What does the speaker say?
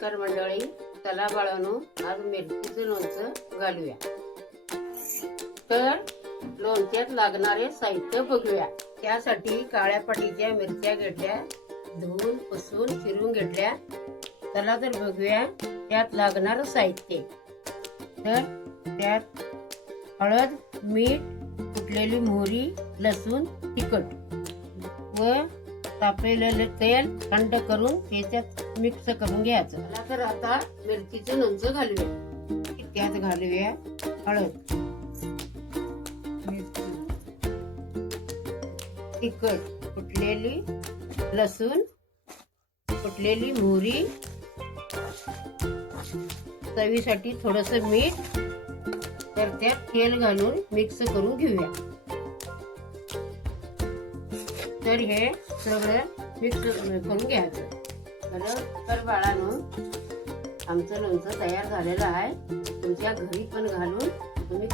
नमस्कार मंडळी, चला बाळांनो, आज मिरचीचं लोणचं घालूया. तर लोणच्यात लागणारे साहित्य बघूया. त्यासाठी काळ्या पाटीच्या मिरच्या घेतल्या, धुवून पुसून चिरून घेतल्या. चला तर बघूया त्यात लागणारं साहित्य. तर त्यात हळद, मीठ, कुटलेली मोहरी, लसूण, तिखट व तापलेलं तेल थंड करून त्याच्यात मिक्स करून घ्यायचं. चला तर आता मिरचीचं लोणचं घालूया. त्यात घालूया हळद, तिखट, कुटलेली लसूण, कुटलेली मोहरी, चवीसाठी थोडस मीठ. तर त्यात तेल घालून मिक्स करून घेऊया. तर हे सगळं मिक्स करून घ्यायचं. तर बाळांनो, आमचं लोणचं तयार झालेलं आहे. तुमच्या घरी पण घालून तुम्ही